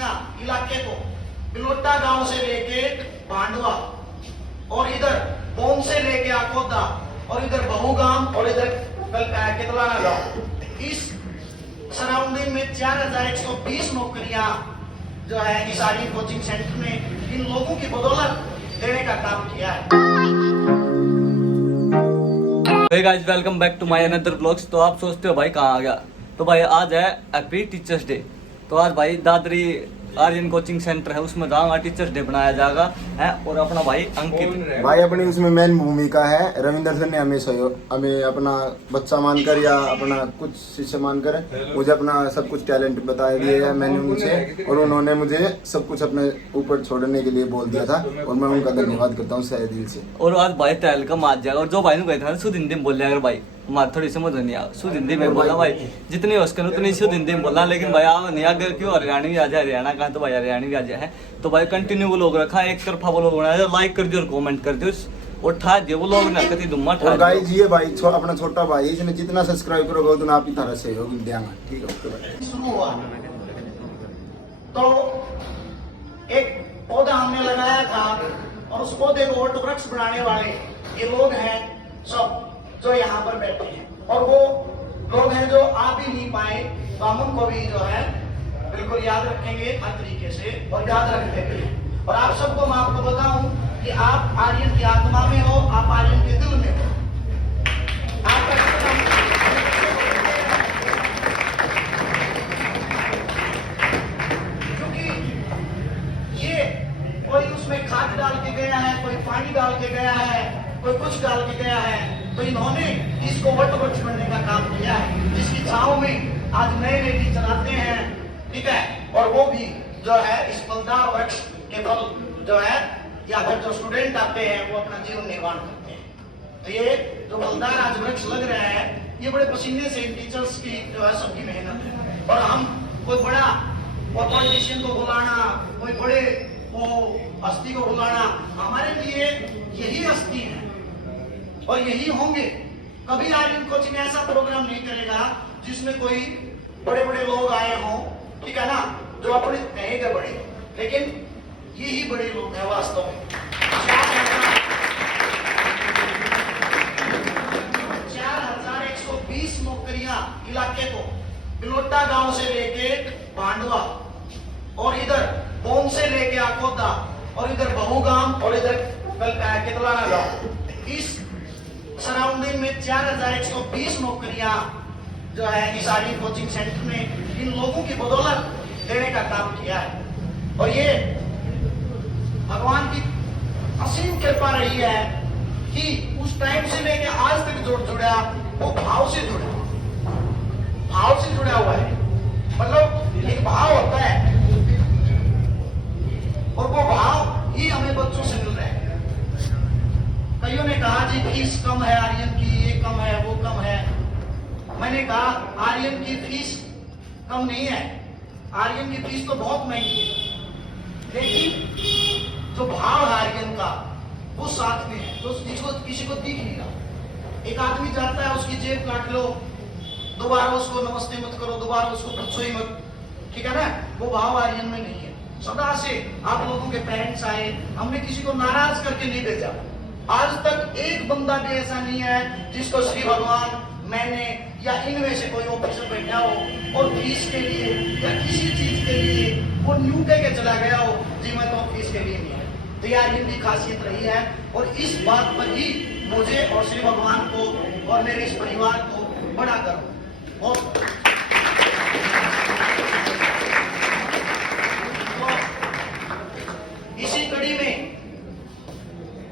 नौकरियां इलाके को बिलोटा गांव से लेके भांडवा और इधर बोम से लेके आकोदा और इधर बहुगाम और इधर कितलाना गांव, इस सराउंडिंग में 4120 नौकरियां जो है इस आर्यन कोचिंग सेंटर में इन लोगों की बदौलत देने का काम किया है। Hey guys, welcome back to my another vlogs। तो आप सोचते हो भाई कहाँ आ गया, तो भाई आज है हैप्पी टीचर्स डे। तो आज भाई दादरी आर्यन कोचिंग सेंटर है उसमें जाऊंगा, टीचर्स डे बनाया जाएगा है। और अपना भाई अंकित भाई अपनी उसमें मेन भूमिका है। रविंदर सर ने हमें अपना बच्चा मानकर या अपना कुछ शिष्य मानकर मुझे अपना सब कुछ टैलेंट बताया दिया है मैंने उनसे, और उन्होंने मुझे सब कुछ अपने ऊपर छोड़ने के लिए बोल दिया था और मैं उनका धन्यवाद करता हूँ सही दिल से। और आज भाई ट्रायल का मार जाएगा। और जो भाई ने कहा था शुद्ध हिंदी में बोल अगर भाई हमारे थोड़ी समझ नहीं आ, शुद्ध हिंदी में बोला भाई, जितनी हो सके उतनी शुद्ध हिंदी में बोला। लेकिन भाई आप नहीं आगे क्यों हरियाणवी आ जाए, हरियाणा का तो भाई हरियाणवी आ जाए। तो भाई कंटिन्यू वो लोग रखा, एक तरफा वो लोग बनाया, लाइक कर दियो और कमेंट कर दियो और ठा दियो वो लोग ना कति दुम्मा ठा। और गाइस ये भाई अपना छोटा भाई, इसने जितना सब्सक्राइब करोगे उतना आप ही तरह सहयोग देंगे। ठीक है, ओके भाई। शुरू हुआ तो एक पौधा हमने लगाया था और उस पौधे को वट वृक्ष बनाने वाले ये लोग हैं सब जो यहाँ पर बैठे हैं, और वो लोग हैं जो आ भी नहीं पाए, तो हम उनको भी जो है बिल्कुल याद रखेंगे हर तरीके से और याद रखते हैं। और आप सबको मैं आपको बताऊं कि आप आर्यन की आत्मा में हो, आप आर्यन के दिल में हो। क्योंकि ये कोई उसमें खाद डाल के गया है, कोई पानी डाल के गया है, कोई कुछ डाल के गया है, तो इन्होंने इसको वट वृक्ष बनने का काम किया है, जिसकी छांव में आज नए नए टीचर आते हैं। ठीक है, और वो भी जो है इस फलदार वृक्ष के फल जो है या फिर जो स्टूडेंट आते हैं वो अपना जीवन निर्वाह करते हैं। तो ये जो फलदार आज वृक्ष लग रहा है, ये बड़े पसीने से इन टीचर्स की जो है सबकी मेहनत है। और हम कोई बड़ा पॉलिटिशियन को बुलाना, कोई बड़े वो हस्ती को बुलाना, हमारे लिए यही हस्ती है और यही होंगे। कभी आर्यन कोचिंग ऐसा प्रोग्राम नहीं करेगा जिसमें कोई बड़े बड़े लोग आए हों, ठीक है ना, जो अपने कहेंगे बड़े, लेकिन यही बड़े लोग हैं वास्तव में। 4120 नौकरियां इलाके को बिलोटा गांव से लेके भांडवा और इधर बोम से लेके आकोदा और इधर बहुगाम और इधर कितलाना गांव, इस सराउंडिंग में 4120 नौकरियां जो है इस आर्यन कोचिंग सेंटर में इन लोगों की बदौलत देने का काम किया है। और ये भगवान की असीम कृपा रही है कि उस टाइम से लेके आज तक जो जुड़ा वो भाव से जुड़ा हुआ है। मतलब एक भाव होता है और वो भाव ही हमें बच्चों से मिल रहा है। कईयों ने कहा जी फीस कम है आर्यन की, ये कम है वो कम है। मैंने कहा आर्यन की फीस कम नहीं है, आर्यन की फीस तो बहुत महंगी है, लेकिन जो भाव है आर्यन का वो साथ में है, तो किसी को दिख नहीं रहा। एक आदमी जाता है, उसकी जेब काट लो, दोबारा उसको नमस्ते मत करो, दोबारा उसको पूछो ही मत, ठीक है ना, वो भाव आर्यन में नहीं है। सदा से आप लोगों के पेरेंट्स आए, हमने किसी को नाराज करके नहीं भेजा। आज तक एक बंदा भी ऐसा नहीं है जिसको श्री भगवान, मैंने या इनमें से कोई ऑफिसर बैठा हो और फीस के लिए या किसी चीज के लिए वो न्यू कह के चला गया हो जी मैं तो फीस के लिए नहीं है। तो यार इनकी खासियत रही है और इस बात पर ही मुझे और श्री भगवान को और मेरे इस परिवार को बड़ा गर्व। और तो इसी कड़ी में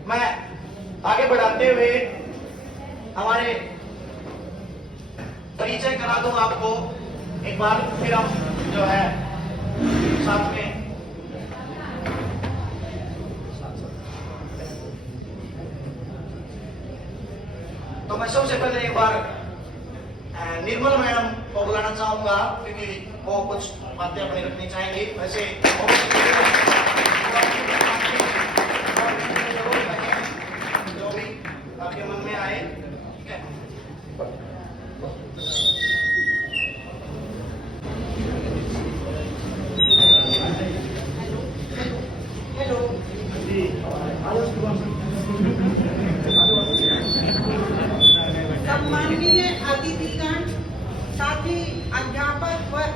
मैं आगे बढ़ाते हुए हमारे परिचय करा दूं आपको एक बार फिर हम जो है साथ में। तो मैं सबसे पहले एक बार निर्मल मैडम को बुलाना चाहूंगा क्योंकि वो कुछ बातें अपनी रखनी चाहेंगी। वैसे जो भी आपके मन में आए, ठीक है।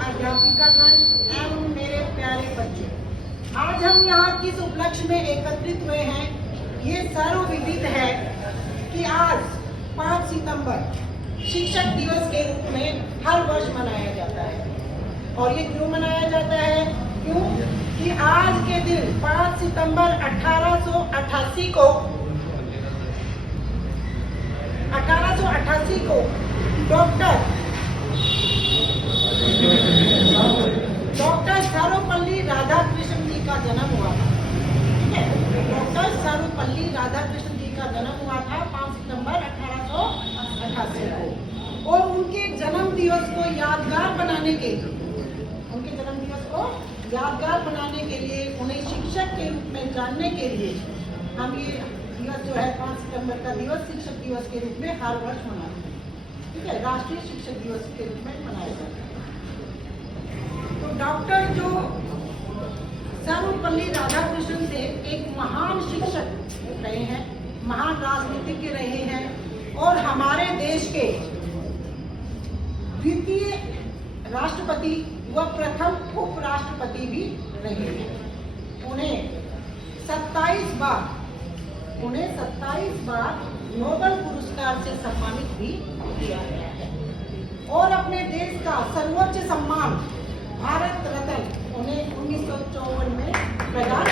अध्यापिकागण एवं मेरे प्यारे बच्चे, आज हम यहाँ किस उपलक्ष्य में एकत्रित हुए हैं, ये सर्वविदित है कि आज 5 सितंबर शिक्षक दिवस के रूप में हर वर्ष मनाया जाता है। और ये क्यों मनाया जाता है? क्यों कि आज के दिन 5 सितंबर 1888 को डॉक्टर सर्वपल्ली राधाकृष्णन जी का जन्म हुआ था। ठीक है, डॉक्टर सर्वपल्ली राधाकृष्णन जी का जन्म हुआ था 5 सितंबर 1888 को। और उनके जन्म दिवस को यादगार बनाने के लिए, उन्हें शिक्षक के रूप में जानने के लिए हम ये दिवस जो है 5 सितंबर का दिवस शिक्षक दिवस के रूप में हर वर्ष मनाते हैं। ठीक है, राष्ट्रीय शिक्षक दिवस के रूप में मनाया जाता है। तो डॉक्टर जो सर्वपल्ली राधाकृष्णन थे एक महान शिक्षक रहे हैं, महान राजनीतिज्ञ रहे हैं और हमारे देश के द्वितीय राष्ट्रपति व प्रथम उपराष्ट्रपति भी रहे हैं। उन्हें 27 बार नोबेल पुरस्कार से सम्मानित भी किया गया है और अपने देश का सर्वोच्च सम्मान भारत रत्न उन्हें 1954 में प्रदान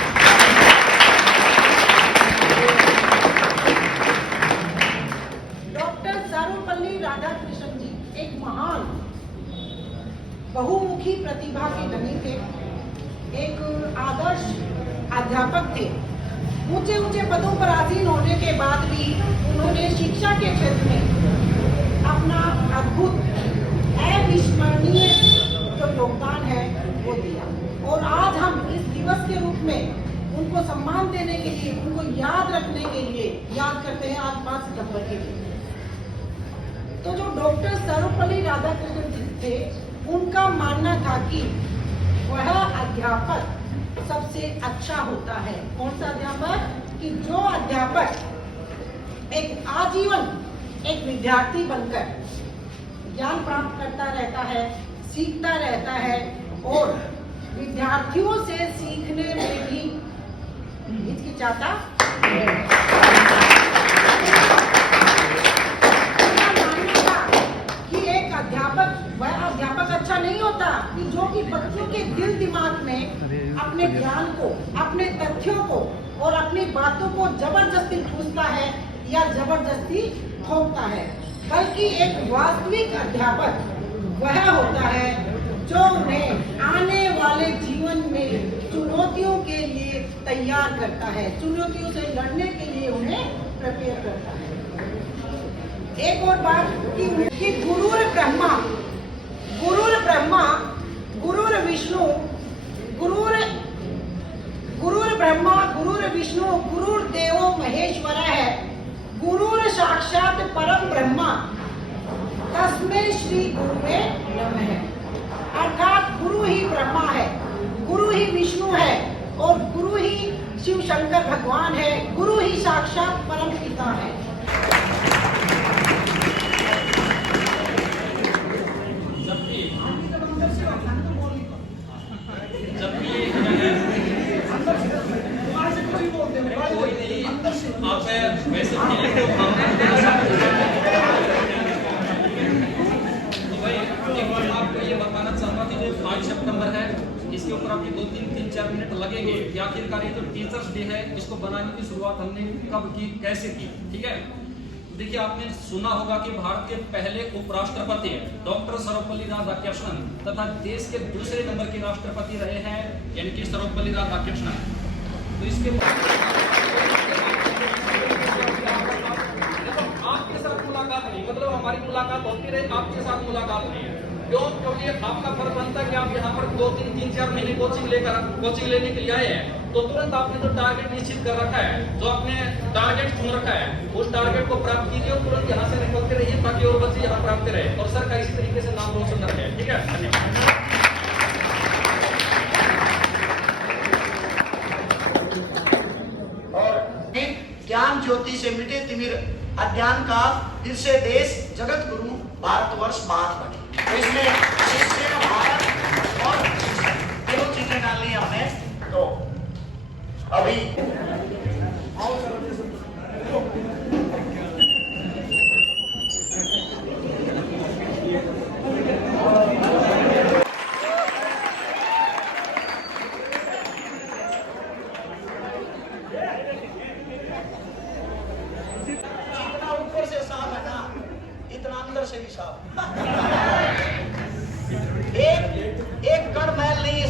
डॉक्टर सर्वपल्ली राधाकृष्णन जी एक महान बहुमुखी प्रतिभा के धनी थे, एक आदर्श अध्यापक थे। ऊंचे ऊंचे पदों पर आसीन होने के बाद भी उन्होंने शिक्षा के क्षेत्र में अपना अद्भुत अविस्मरणीय जो योगदान है वो दिया। और आज हम इस दिवस के रूप में उनको सम्मान देने के लिए, उनको याद रखने के लिए याद करते हैं आज 5 सितंबर के दिन। तो जो डॉक्टर सर्वपल्ली राधाकृष्णन जी थे उनका मानना था कि वह अध्यापक सबसे अच्छा होता है। कौन सा अध्यापक? कि जो अध्यापक एक आजीवन एक विद्यार्थी बनकर ज्ञान प्राप्त करता रहता है, सीखता रहता है और विद्यार्थियों से सीखने में भी हिचकिचाता वह अध्यापक अच्छा नहीं होता कि जो कि बच्चों के दिल दिमाग में अपने ज्ञान को, अपने तथ्यों को और अपनी बातों को जबरदस्ती ठूसता है या जबरदस्ती थोपता है, बल्कि एक वास्तविक अध्यापक वह होता है जो उन्हें आने वाले जीवन में चुनौतियों के लिए तैयार करता है, चुनौतियों से लड़ने के लिए उन्हें प्रिपेयर करता है। एक और बात कि गुरुर ब्रह्मा गुरुर विष्णु गुरुर देवो महेश्वर है, गुरुर साक्षात परम ब्रह्मा तस्मै श्री गुरुवे नमः। अर्थात गुरु ही ब्रह्मा है, गुरु ही विष्णु है और गुरु ही शिव शंकर भगवान है, गुरु ही साक्षात परम पिता है। इसके ऊपर आपके 2-3-4 मिनट लगेंगे कि आखिरकार ये जो टीचर्स डे है इसको बनाने की शुरुआत हमने कब की, कैसे की। ठीक है, देखिए आपने सुना होगा कि भारत के पहले उपराष्ट्रपति डॉक्टर सर्वपल्ली राधाकृष्णन तथा देश के दूसरे नंबर के राष्ट्रपति रहे हैं यानी कि सर्वपल्ली राधाकृष्णन। तो इसके आपके साथ मुलाकात नहीं, मतलब हमारी मुलाकात होती रहे, आपके साथ मुलाकात नहीं है। क्यों? क्योंकि आपका फर्ज बनता है कि आप यहाँ पर 2-3-4 महीने कोचिंग लेने के लिए आए हैं, तो तुरंत आपने जो टारगेट निश्चित कर रखा है, जो आपने टारगेट चुन रखा है, उस टारगेट को प्राप्त कीजिए और तुरंत यहाँ से निकलते रहिए ताकि और बच्चे यहाँ प्राप्त रहे और सर का इसी तरीके से नाम रोशन रखे। ठीक है, धन्यवाद। ज्ञान ज्योति से मिटे तिमिर अज्ञान का, जिससे देश जगत गुरु भारतवर्ष बात बने। तो इसमें शिष्य भारत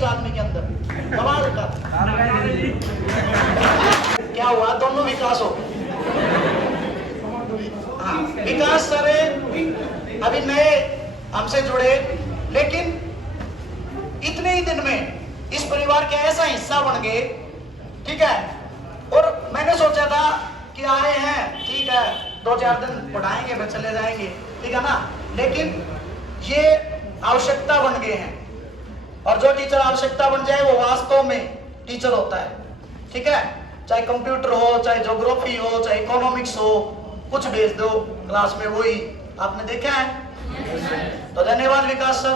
इस आदमी के अंदर, कमाल का। क्या हुआ, दोनों विकास हो गए। हाँ, विकास सर अभी नए हमसे जुड़े, लेकिन इतने ही दिन में इस परिवार के ऐसा हिस्सा बन गए, ठीक है। और मैंने सोचा था कि आए हैं, ठीक है, 2-4 दिन पढ़ाएंगे फिर चले जाएंगे, ठीक है ना, लेकिन ये आवश्यकता बन गए हैं। और जो टीचर आवश्यकता बन जाए वो वास्तव में टीचर होता है, ठीक है। चाहे कंप्यूटर हो, चाहे ज्योग्राफी हो, चाहे इकोनॉमिक्स हो, कुछ भेज दो क्लास में, वही आपने देखा है। तो धन्यवाद विकास सर।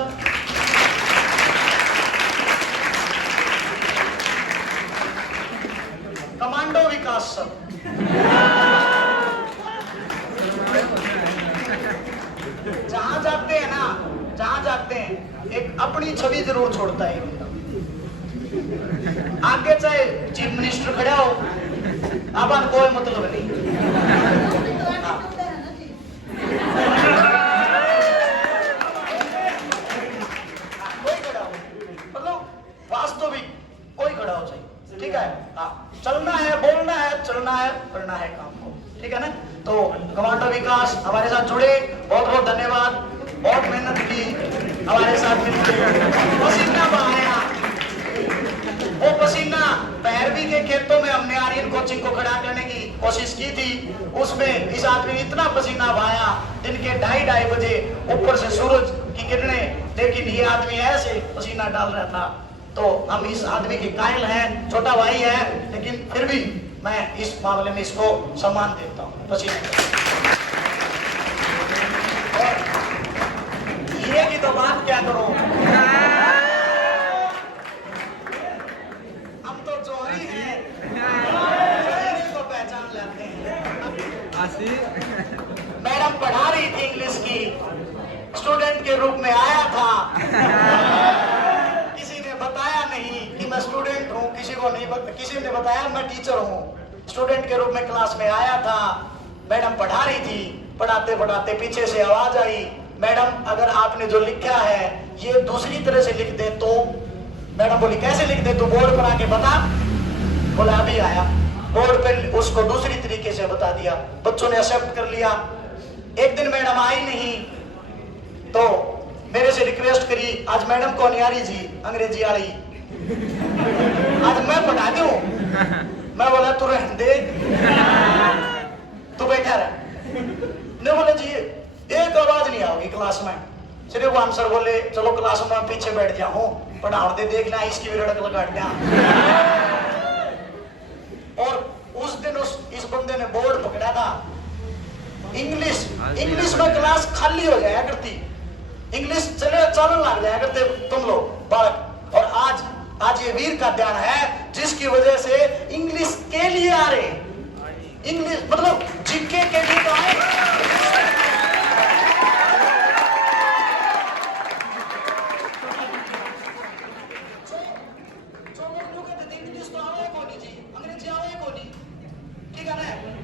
कमांडो विकास सर, जहां जाते हैं ना, जहां जाते हैं एक अपनी छवि जरूर छोड़ता है। आगे चाहे चीफ मिनिस्टर खड़ा हो, अपन कोई मतलब नहीं। कोई खड़ा हो, मतलब वास्तविक कोई खड़ा हो चाहिए, ठीक है। हाँ, चलना है, बोलना है, चलना है, करना है काम को, ठीक है ना। तो कमांडो विकास हमारे साथ जुड़े, बहुत बहुत धन्यवाद। बहुत मेहनत की हमारे साथ मिलकर, पसीना बहाया, वो पसीना पैरवी के खेतों में हमने आर्यन कोचिंग को खड़ा करने की कोशिश की थी। उसमें इस आदमी ने इतना पसीना बहाया, दिन के 2:30 बजे ऊपर से सूरज की किरणें, लेकिन ये आदमी ऐसे पसीना डाल रहा था। तो हम इस आदमी के कायल हैं, छोटा भाई है, लेकिन फिर भी मैं इस मामले में इसको सम्मान देता हूँ। पसीना ये की तो बात क्या करो, हम तो जोहरी हैं, को पहचान लेते हैं। मैडम पढ़ा रही थी इंग्लिश की, स्टूडेंट के रूप में आया था, किसी ने बताया नहीं कि मैं स्टूडेंट हूँ, किसी को नहीं किसी ने बताया मैं टीचर हूँ। स्टूडेंट के रूप में क्लास में आया था, मैडम पढ़ा रही थी, पढ़ाते पढ़ाते पीछे से आवाज आई, मैडम अगर आपने जो लिखा है ये दूसरी तरह से लिख दे तो। मैडम बोली कैसे लिख दे, तू बोर्ड पर आके बता। बोला अभी आया, बोर्ड पे उसको दूसरी तरीके से बता दिया, बच्चों ने एक्सेप्ट कर लिया। एक दिन मैडम आई नहीं तो मेरे से रिक्वेस्ट करी, आज मैडम को नहीं आ रही जी अंग्रेजी आ रही, आज मैं पढ़ा दूं। मैं बोला तू रहने दे, तू बैठा रह। ने बोला जी एक आवाज नहीं आओगी क्लास में, सिर्फ आंसर बोले चलो क्लास में पीछे बैठ जाऊं, पढ़ाओ दे, देखना इसकी भी रड़क लगा दिया। और उस दिन इस बंदे ने बोर्ड पकड़ा था, इंग्लिश में क्लास खाली हो जाया करती, इंग्लिश चलने लग जाया करते तुम लोग बालक। और आज ये वीर का ध्यान है जिसकी वजह से इंग्लिश के लिए आ रहे, इंग्लिश मतलब जीके के लिए तो आए।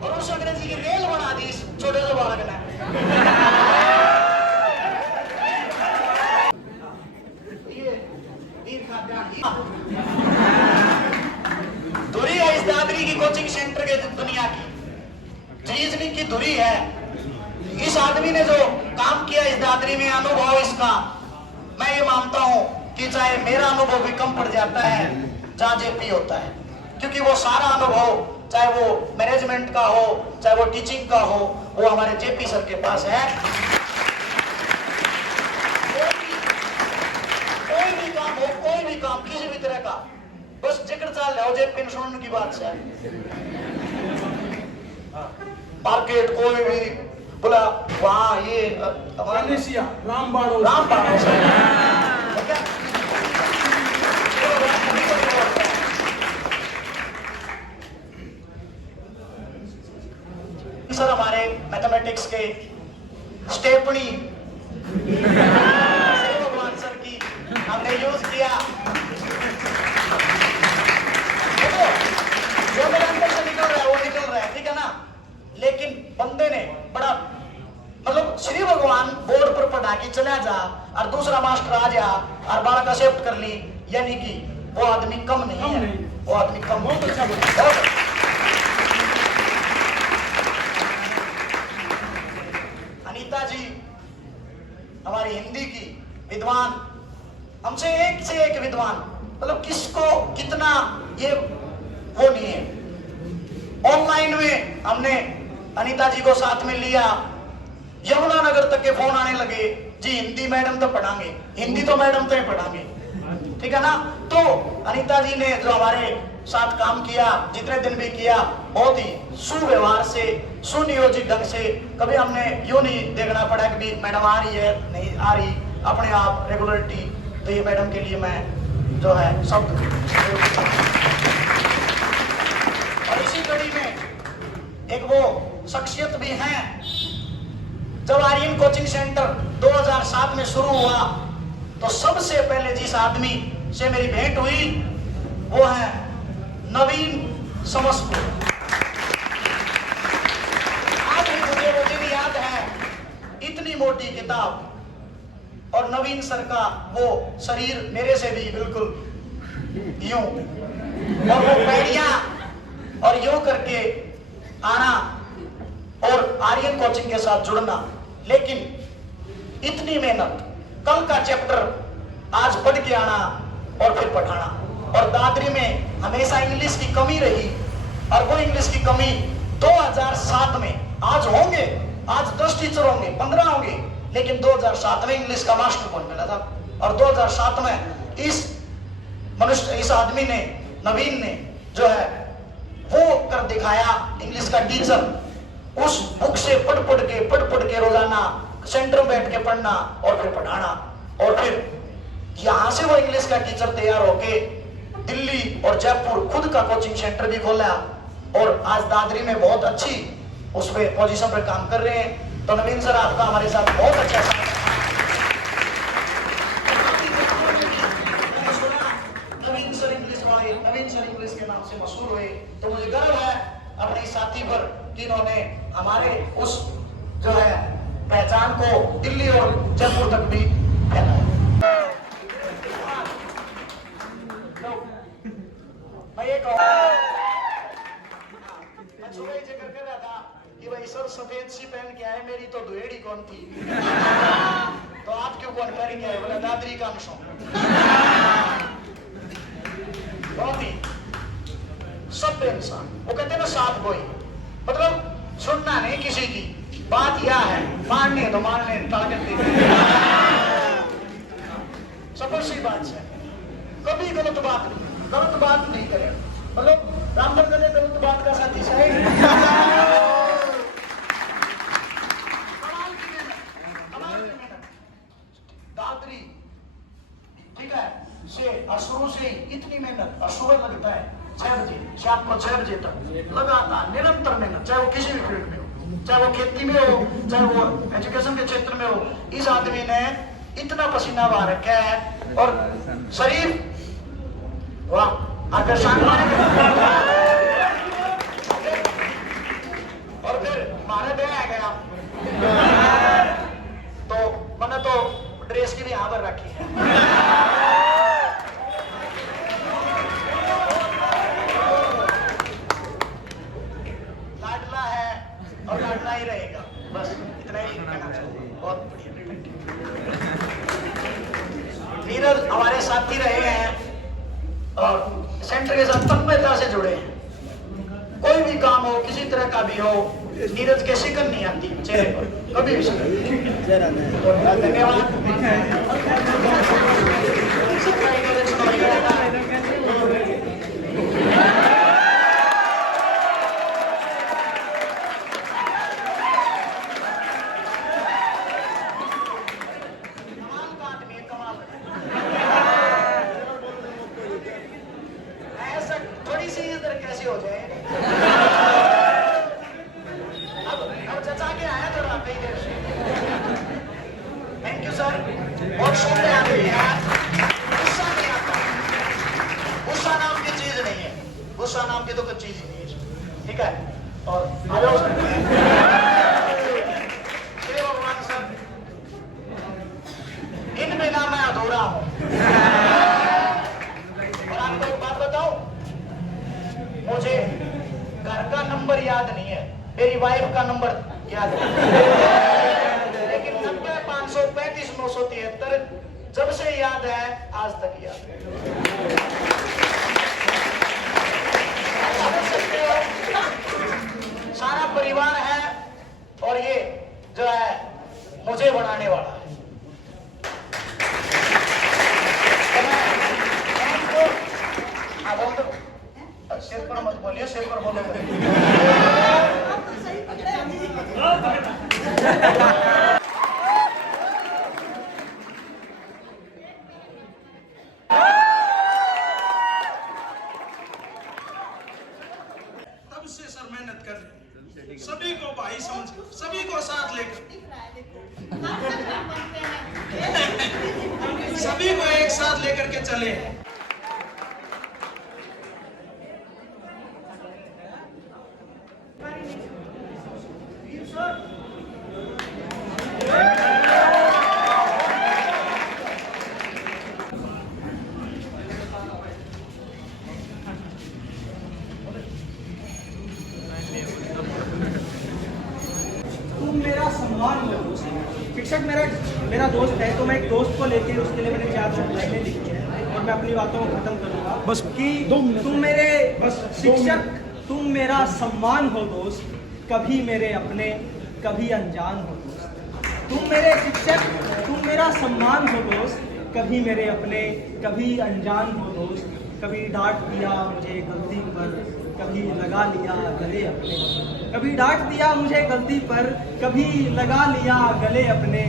और उस अंग्रेजी की रेल बना दी छोटे से बालक ने। धुरी है इस दादरी की कोचिंग सेंटर के दुनिया की, रीजनिंग की धुरी है। इस आदमी ने जो काम किया इस दादरी में, अनुभव इसका, मैं ये मानता हूं कि चाहे मेरा अनुभव भी कम पड़ जाता है जहां जेपी होता है, क्योंकि वो सारा अनुभव चाहे वो मैनेजमेंट का हो, चाहे वो टीचिंग का हो, वो हमारे जेपी सर के पास है। कोई भी काम हो, कोई भी काम किसी भी तरह का, बस जिक्र चाल जाओ जेपी सुनने की बात से, मार्केट कोई भी बोला वहाँ ये रामबाड़ो सर हमारे मैथमेटिक्स के स्टेपनी भगवान सर की हमने यूज किया, जो मेरे अंदर से निकल रहा है वो निकल रहा है, ठीक है ना। लेकिन बंदे ने बड़ा मतलब श्री भगवान बोर्ड पर पढ़ा के चला जा, और दूसरा मास्टर आ जा और बालक एक्सेप्ट कर ली, यानी कि वो आदमी कम नहीं है, वो आदमी कम। बहुत अच्छा बोला। अनीता जी हमारी हिंदी की विद्वान, हमसे एक से एक विद्वान, मतलब किसको कितना ये वो नहीं है। ऑनलाइन में हमने अनीता जी को साथ में लिया, यमुनानगर तक के फोन आने लगे, जी हिंदी मैडम तो पढ़ाएंगे, हिंदी तो मैडम तो पढ़ाएंगे, ठीक है ना। तो अनीता जी ने जो हमारे साथ काम किया, जितने दिन भी किया, बहुत ही सुव्यवहार से, सुनियोजित ढंग से, कभी हमने यूं नहीं देखना पड़ा कि भी मैडम आ रही है नहीं आ रही, अपने आप रेगुलरिटी। तो ये मैडम के लिए मैं जो है शब्द। और इसी कड़ी में एक वो शख्सियत भी हैं, जब आर्यन कोचिंग सेंटर 2007 में शुरू हुआ तो सबसे पहले जिस आदमी से मेरी भेंट हुई वो है नवीन समस्पुर। आज भी मुझे वो दिन याद है, इतनी मोटी किताब और नवीन सर का वो शरीर मेरे से भी बिल्कुल यूं, और वो पैड़ियां और यूं करके आना और आर्यन कोचिंग के साथ जुड़ना। लेकिन इतनी मेहनत, कल का चैप्टर आज पढ़ के आना और फिर पढ़ाना। और दादरी में हमेशा इंग्लिश की कमी रही, और वो इंग्लिश की कमी 2007 में, आज होंगे, आज 10 टीचर होंगे, 15 होंगे, लेकिन 2007 में इंग्लिश का मास्टर कौन मिला था। और 2007 में इस मनुष्य, इस आदमी ने, नवीन ने जो है वो कर दिखाया, इंग्लिश का टीचर। उस बुक से पढ़ पढ़ के रोजाना सेंटर में बैठ के पढ़ना और फिर पढ़ाना, और फिर यहां से वो इंग्लिश का टीचर तैयार होके दिल्ली और जयपुर खुद का कोचिंग सेंटर भी खोला, और आज दादरी में बहुत अच्छी उस पे पोजीशन पर काम कर रहे हैं। तो नवीन सर आपका हमारे साथ बहुत अच्छा साथ। नवीन सर इंग्लिश वाले, नवीन सर इंग्लिश के नाम से मशहूर हुए, तो मुझे गर्व है अपने साथी पर कि इन्होंने हमारे उस जो है पहचान को दिल्ली और जयपुर तक भी फैलाया। मैं ये कहूँ, मैं सुबह ही जिक्र कर रहा था कि भाई सर सफेद सी पहन के आए, मेरी तो दुहेड़ी कौन थी, तो आप क्यों कौन पहन के आए, बोला दादरी का अंश। बहुत ही सभ्य इंसान, वो कहते हैं ना साफ कोई, मतलब सुनना नहीं किसी की बात, यह है मानने तो मानने, ताकत सबसे सी बात है, कभी गलत बात नहीं करे, मतलब रामधन करे गलत बात का साथी साहब। कमाल की मेहनत दादरी, ठीक है, से शुरू से ही इतनी मेहनत, और सुबह लगता है 6 बजे, शाम को 6 बजे तक लगातार निरंतर मेहनत, चाहे वो किसी भी फील्ड में हो, चाहे वो खेती में हो, चाहे वो एजुकेशन के क्षेत्र में हो। इस आदमी ने इतना पसीना बहा रखा है, और शरीर वाह आकर्षण, और फिर हमारे ब्याह आ गया तो मैंने तो ड्रेस की भी यहाँ पर रखी है। लाडला है और लाडला ही रहेगा, बस इतना ही कहना चाहिए। बहुत बढ़िया। नीरज हमारे साथी रहे हैं और सेंटर के साथ तन्मयता से जुड़े हैं। कोई भी काम हो, किसी तरह का भी हो, नीरज के शिकन नहीं आती चेहरे पर, कभी भी शिकन। धन्यवाद। बहुत याद नहीं है, मेरी वाइफ का नंबर याद है, लेकिन 90-535-973 जब से याद है आज तक याद है। समझ सकते हो, सारा परिवार है और ये जो है मुझे बनाने वाला है। शेर पर मत बोलिए, शेर पर बोलो। तब से सर मेहनत कर रहे हैं, सभी को भाई समझ, सभी को साथ लेकर, सभी को एक साथ लेकर के चले। तुम मेरा सम्मान हो दोस्त। शिक्षक मेरा दोस्त है, तो मैं एक दोस्त को लेके उसके लिए मैंने 4 लाइनें लिखी है और मैं अपनी बातों को खत्म करूंगा बस कि तुम मेरे शिक्षक, तुम मेरा सम्मान हो दोस्त, कभी मेरे अपने कभी अनजान हो दोस्त। तुम मेरे शिक्षक, तुम मेरा सम्मान हो दोस्त, कभी मेरे अपने कभी अनजान हो दोस्त। कभी डांट दिया मुझे गलती पर, कभी लगा लिया गले अपने। कभी डांट दिया मुझे गलती पर, कभी लगा लिया गले अपने।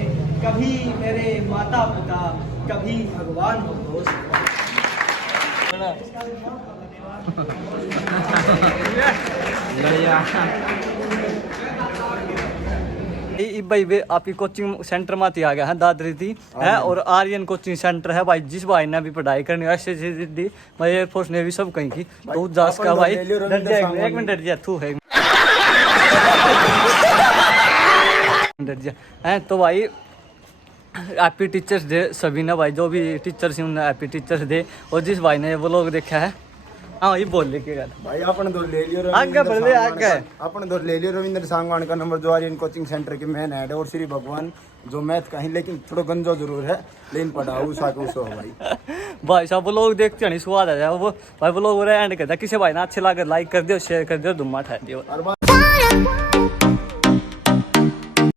कभी मेरे माता पिता, कभी भगवान हो दोस्त। भाई वे आपकी कोचिंग सेंटर में आ गया है दादरी थी है, और आर्यन कोचिंग सेंटर है भाई। जिस भाई ने भी पढ़ाई करनी ऐसे दी भाई, एयरफोर्स ने भी सब कहीं की तो जास का भाई डर जाएगा। एक मिनट डर जा तू है डर जा है। तो भाई हैप्पी टीचर्स डे सभी ने भाई, जो भी टीचर्स हैं उन्हें हैप्पी टीचर्स डे। और जिस भाई ने वो लोग देखा है, हाँ ये बोल के भाई आपने तो ले लियो आगे बढ़ ले आगे। आपने तो ले लियो रविंद्र सांगवान का नंबर, जो आर्यन कोचिंग सेंटर के मेन हेड है, और श्री भगवान जो मैथ का ही, लेकिन थोड़ा गंजो जरूर है, लेकिन पढ़ाओ उसा को उसो भाई। भाई साहब वो लोग देखते हैं स्वाद आ जाए वो भाई, वो लोग एंड कहता किसी भाई ना अच्छे लगे लाइक कर दियो, शेयर कर दियो, धुम्मा ठा दियो।